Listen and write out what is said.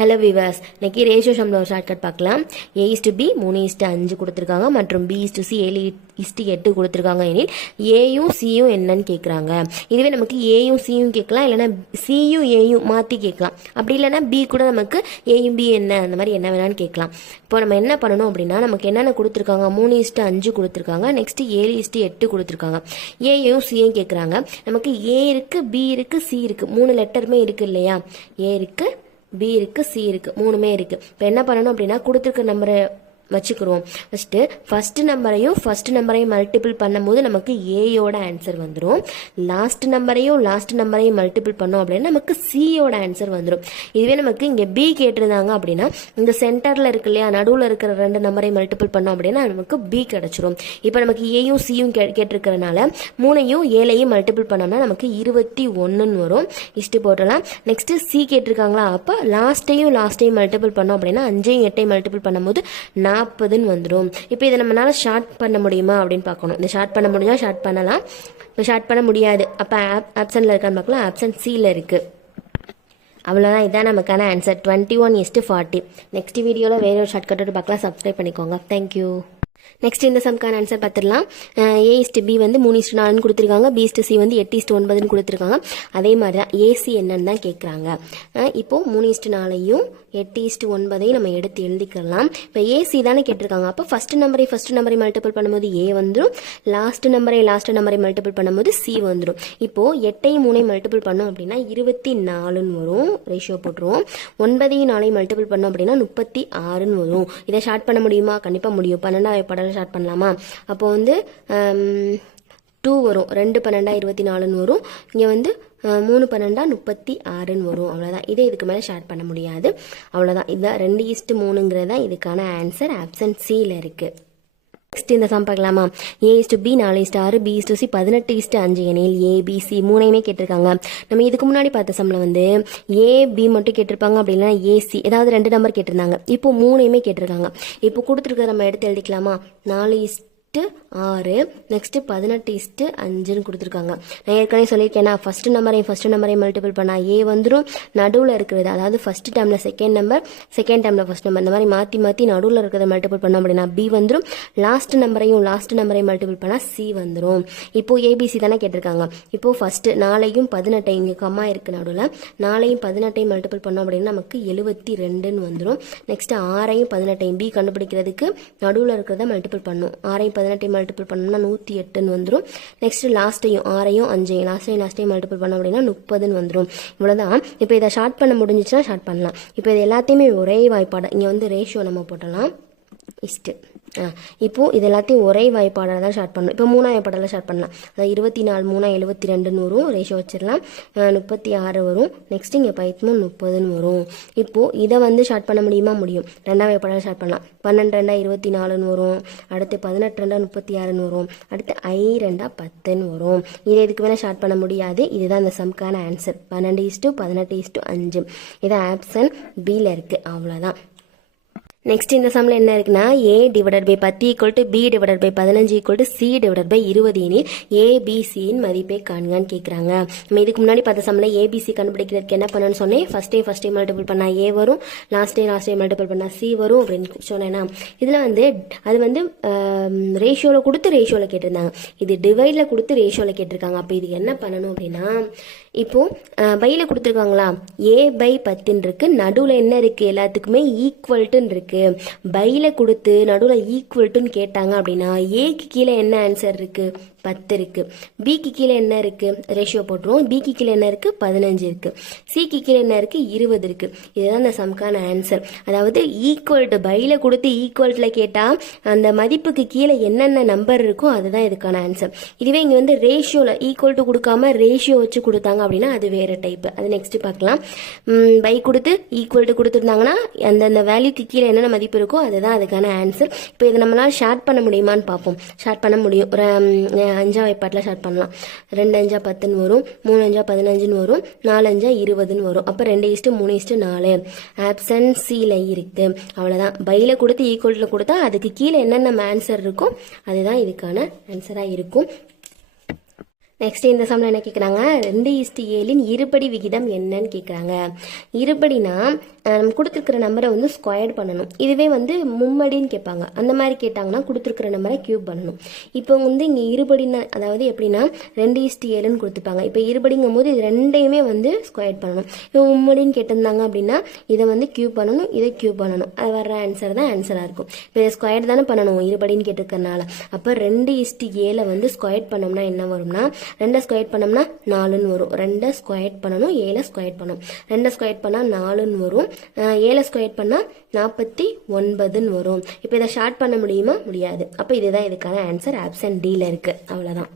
Hello viewers, இன்னைக்கு ratio சம்ல ஒரு shortcut பார்க்கலாம். A/B 3:5 கொடுத்துருக்காங்க மற்றும் B/C 7:8 கொடுத்துருக்காங்க. எனில் ஏயும் சியும் என்னன்னு கேட்குறாங்க. இதுவே நமக்கு ஏயும் சியும் கேட்கலாம், இல்லைனா சியும் ஏயும் மாற்றி கேட்கலாம். அப்படி இல்லைனா பி கூட நமக்கு ஏயும் பி என்ன அந்த மாதிரி என்ன வேணான்னு கேட்கலாம். இப்போ நம்ம என்ன பண்ணணும் அப்படின்னா, நமக்கு என்னென்ன கொடுத்துருக்காங்க, 3:5 கொடுத்துருக்காங்க, நெக்ஸ்ட் 7:8 கொடுத்துருக்காங்க. ஏயும் சியும் கேட்குறாங்க. நமக்கு ஏ இருக்கு, பி இருக்கு, சி இருக்கு, 3 லெட்டருமே இருக்கு இல்லையா. ஏ இருக்கு, பி இருக்கு, சி இருக்கு, 3மே இருக்கு. இப்போ என்ன பண்ணணும் அப்படின்னா, கொடுத்துருக்க நம்பரை வச்சுக்கிறோம். ஃபர்ஸ்ட் நம்பரையும் மல்டிபிள் பண்ணும்போது நமக்கு ஏயோட ஆன்சர் வந்துடும். லாஸ்ட் நம்பரையும் மல்டிபிள் பண்ணோம் அப்படின்னா நமக்கு சியோட ஆன்சர் வந்துடும். இதுவே நமக்கு இங்கே பி கேட்டிருந்தாங்க அப்படின்னா, இந்த சென்டரில் இருக்கு இல்லையா, நடுவில் இருக்கிற 2 நம்பரையும் மல்டிபிள் பண்ணோம் அப்படின்னா நமக்கு பி கிடைச்சிரும். இப்போ நமக்கு ஏயும் சியும் கேட்டிருக்கிறதுனால 3ஐயும் 7ஐயும் மல்டிபிள் பண்ணோம்னா நமக்கு 21 வரும். இஷ்டு போட்டலாம். நெக்ஸ்ட் சி கேட்டிருக்காங்களா, அப்போ லாஸ்ட்டையும் மல்டிபிள் பண்ணோம் அப்படின்னா 5ஐயும் 8ஐயும் மல்டிபிள் பண்ணும்போது 40 வந்துடும். இப்போ இதை நம்மளால ஷார்ட் பண்ண முடியுமா அப்படின்னு பார்க்கணும். இந்த ஷார்ட் பண்ண முடிஞ்சா ஷார்ட் பண்ணலாம், இப்போ ஷார்ட் பண்ண முடியாது. அப்போ ஆப்ஷனில் இருக்கான்னு பார்க்கலாம். ஆப்ஷன் சியில் இருக்குது. அவ்வளோதான், இதான் நமக்கான ஆன்சர் 21:40. நெக்ஸ்ட் வீடியோவில் வேற ஒரு ஷார்ட்கட்டோடு பார்க்கலாம். சப்ஸ்கிரைப் பண்ணிக்கோங்க. தேங்க்யூ. நெக்ஸ்ட் இந்த சம்க்கான ஆன்சர் பார்த்துடலாம். A/B 3:4 கொடுத்துருக்காங்க, B/C 8:9 கொடுத்துருக்காங்க. அதே மாதிரி தான் ஏசி என்னன்னு தான் கேட்குறாங்க. இப்போ 3:4ஐயும் 8:9ஐயும் நம்ம எடுத்து எழுதிக்கலாம். இப்போ ஏசி தானே கேட்டிருக்காங்க. அப்போ ஃபர்ஸ்ட் நம்பரை மல்டிபிள் பண்ணும்போது ஏ வந்துடும், லாஸ்ட் நம்பரை மல்டிபிள் பண்ணும்போது சி வந்துடும். இப்போ 8ஐயும் 3ஐயும் மல்டிபிள் பண்ணோம் அப்படின்னா 24 வரும். ரேஷியோ போட்டுருவோம். 9ஐயும் 4ஐயும் மல்டிபிள் பண்ணோம் அப்படின்னா 36 வரும். இதை ஷார்ட் பண்ண முடியுமா? கண்டிப்பாக முடியும். 12 படம் ஸ்டார்ட் பண்ணலாமா? அப்போ 2 வரும். 2 12 24 வரும். இங்கே 3 12 36 வரும். அவ்வளோதான். இதே இதுக்கு மேலே ஷார்ட் பண்ண முடியாது. அவ்வளோதான். இதுதான் 2:3ங்கிறதா இதுக்கான ஆன்சர். ஆப்ஷன் சியில் இருக்குது. நெக்ஸ்ட் இந்த சம் பார்க்கலாமா? A/B 4:6, B/C 18:5 எனில் ABC 3ஐயுமே கேட்டிருக்காங்க. நம்ம இதுக்கு முன்னாடி பார்த்த சம்ல ஏபி மட்டும் கேட்டிருப்பாங்க, அப்படி இல்லைன்னா ஏசி ஏதாவது 2 நம்பர் கேட்டிருந்தாங்க. இப்போ 3ஐயுமே கேட்டிருக்காங்க. இப்போ கொடுத்துருக்க நம்ம எடுத்து எழுதிக்கலாமா? 4:6 நெக்ஸ்ட் 18:5 கொடுத்துருக்காங்க. நான் ஏற்கனவே சொல்லியிருக்கேன்னா, ஃபர்ஸ்ட் நம்பரையும் மல்டிபிள் பண்ணா ஏ வந்துடும். நடுவில் இருக்கிறது, அதாவது ஃபர்ஸ்ட் டைம்ல செகண்ட் நம்பர், செகண்ட் டைம்ல ஃபர்ஸ்ட் நம்பர், இந்த மாதிரி மாற்றி நடுவில் இருக்கிறத மல்டிபிள் பண்ணோம் அப்படின்னா பி வந்துடும். லாஸ்ட் நம்பரையும் மல்டிபிள் பண்ணா சி வந்துடும். இப்போ ஏபிசி தானே கேட்டிருக்காங்க. இப்போ ஃபர்ஸ்ட் 4ஐயும் 18 இங்கே கம்மா இருக்கு நடுவில், 4ஐயும் 18ஐயும் மல்டிபிள் பண்ணோம் அப்படின்னா நமக்கு 72 வந்துடும். நெக்ஸ்ட் 6ஐயும் 18ஐயும் பி கண்டுபிடிக்கிறதுக்கு நடுவில் இருக்கிறத மல்டிபிள் பண்ணும். 6ஐயும் 18 மல்டிபிள் பண்ணோம்னா 108 வந்துடும். நெக்ஸ்ட் லாஸ்ட்டையும் 6ஐயும் 5ஐயும் லாஸ்ட்டையும் மல்டிபிள் பண்ணோம் அப்படின்னா 30 வந்துடும். இவ்வளோதான். இப்போ இதை ஷார்ட் பண்ண முடிஞ்சிச்சுன்னா ஷார்ட் பண்ணலாம். இப்போ இது எல்லாத்தையுமே ஒரே வாய்ப்பாடு, இங்கே ரேஷியோ நம்ம போட்டலாம். இப்போ இது எல்லாத்தையும் ஒரே வாய்ப்பாடாக தான் ஷார்ட் பண்ணணும். இப்போ 3ஆம் வாய்ப்பாடில் ஷார்ட் பண்ணலாம். அதாவது 24 3 72 வரும். ரேஷியோ வச்சிடலாம். 36 வரும். நெக்ஸ்ட் இங்கே 30 வரும். இப்போ இதை ஷார்ட் பண்ண முடியுமா? முடியும். 2ஆம் வாய்ப்பாடில் ஷார்ட் பண்ணலாம். 12 2 24 வரும். அடுத்து 18 2 36 வரும். அடுத்து 2 10 வரும். இதை இதுக்கு மேலே ஷார்ட் பண்ண முடியாது. இதுதான் இந்த சம்க்கான ஆன்சர். 12:18:5. இது ஆப்ஷன் பியில் இருக்குது. அவ்வளோதான். நெக்ஸ்ட் இந்த சம்ல என்ன இருக்குன்னா, A/10 = B/15 = C/20 எனில் ABCயின் மதிப்பை காண்கான்னு கேட்குறாங்க. நம்ம இதுக்கு முன்னாடி பார்த்த சம்ல ஏபிசி கண்டுபிடிக்கிறதுக்கு என்ன பண்ணணும்னு சொன்னேன். ஃபர்ஸ்டே மல்டிபிள் பண்ணா ஏ வரும், லாஸ்டே மல்டிபிள் பண்ணா சி வரும் அப்படின்னு சொன்னேன்னா, இதில் அது ரேஷியோவில் கொடுத்து ரேஷியோவில் கேட்டிருந்தாங்க. இது டிவைடில் கொடுத்து ரேஷியோவில் கேட்டிருக்காங்க. அப்போ இது என்ன பண்ணணும் அப்படின்னா, இப்போ பையில் கொடுத்துருக்காங்களா, A/10 இருக்கு, நடுவில் என்ன இருக்கு, எல்லாத்துக்குமே ஈக்குவல்ட்டுன்னு இருக்கு. பையில கொடுத்து நடுவில் ஈக்குவல்ட்டுன்னு கேட்டாங்க அப்படின்னா ஏக்கு கீழே என்ன ஆன்சர் இருக்கு? 10 இருக்கு. பிக்கு கீழே என்ன இருக்கு? ரேஷியோ போட்டுருவோம். பிக்கு கீழே என்ன இருக்கு? 15 இருக்கு. சிக்கு கீழே என்ன இருக்கு? 20 இருக்கு. இதுதான் இந்த சம்க்கான ஆன்சர். அதாவது ஈக்குவல்ட்டு பையில கொடுத்து ஈக்குவல்ட்ல கேட்டா அந்த மதிப்புக்கு கீழே என்னென்ன நம்பர் இருக்கோ அதுதான் இதுக்கான ஆன்சர். இதுவே இங்க ரேஷியோல ஈக்குவல் டு கொடுக்காம ரேஷியோ வச்சு கொடுத்தாங்க அப்படின்னா அது வேற டைப். அது நெக்ஸ்ட் பார்க்கலாம். பை கொடுத்து ஈக்குவல் டு கொடுத்துருந்தாங்கன்னா அந்தந்த வேல்யூக்கு கீழே என்னென்ன மதிப்பு இருக்கோ அதுதான் அதுக்கான ஆன்சர். இப்போ இதை நம்மளால ஷார்ட் பண்ண முடியுமான்னு பார்ப்போம். ஷார்ட் பண்ண முடியும். ஒரு 5ஆம் வாய்ப்பாட்டில் ஷார்ட் பண்ணலாம். 2 5 10 வரும், 3 5 15 வரும், 4 5 20 வரும். அப்போ 2:3:4 ஆப்ஷன் சியில் இருக்கு. அவ்வளோதான். பையில கொடுத்து ஈக்குவல்ல கொடுத்தா அதுக்கு கீழே என்னென்ன ஆன்சர் இருக்கோ அதுதான் இதுக்கான ஆன்சராக இருக்கும். நெக்ஸ்ட் இந்த சம்ல என்ன கேட்குறாங்க, 2:7 இருபடி விகிதம் என்னன்னு கேட்குறாங்க. இருபடினா நம்ம கொடுத்துருக்கிற நம்பரை வந்து ஸ்கொயர் பண்ணணும். இதுவே வந்து மும்மடின்னு கேட்பாங்க. அந்த மாதிரி கேட்டாங்கன்னா கொடுத்துருக்கிற நம்பரை கியூப் பண்ணணும். இப்போ வந்து இங்கே இருபடினா அதாவது எப்படின்னா 2:7ன்னு கொடுத்துருப்பாங்க. இப்போ இருபடிங்கும் போது இது ரெண்டையுமே வந்து ஸ்கொயர் பண்ணணும். இப்போ மும்மடின்னு கேட்டிருந்தாங்க அப்படின்னா இதை வந்து கியூப் பண்ணணும், இதை கியூப் பண்ணணும். அது வர்ற ஆன்சர் தான் ஆன்சராக இருக்கும். இப்போ இதை ஸ்கொயர் தானே பண்ணணும் இருபடின்னு கேட்டிருக்கறனால. அப்போ 2:7 வந்து ஸ்கொயர் பண்ணோம்னா என்ன வரும்னா 2 ஸ்கொயர் பண்ணோம்னா 4ன்னு வரும். 2 ஸ்கொயர் பண்ணணும், 7 ஸ்கொயர் பண்ணணும். 2 ஸ்கொயர் பண்ணால் 4ன்னு வரும். 7 ஸ்கொயர் பண்ணால் 49ன்னு வரும். இப்போ இதை ஷார்ட் பண்ண முடியுமா? முடியாது. அப்போ இதுதான் இதுக்கான ஆன்சர். ஆப்ஷன் டியில் இருக்குது. அவ்வளோதான்.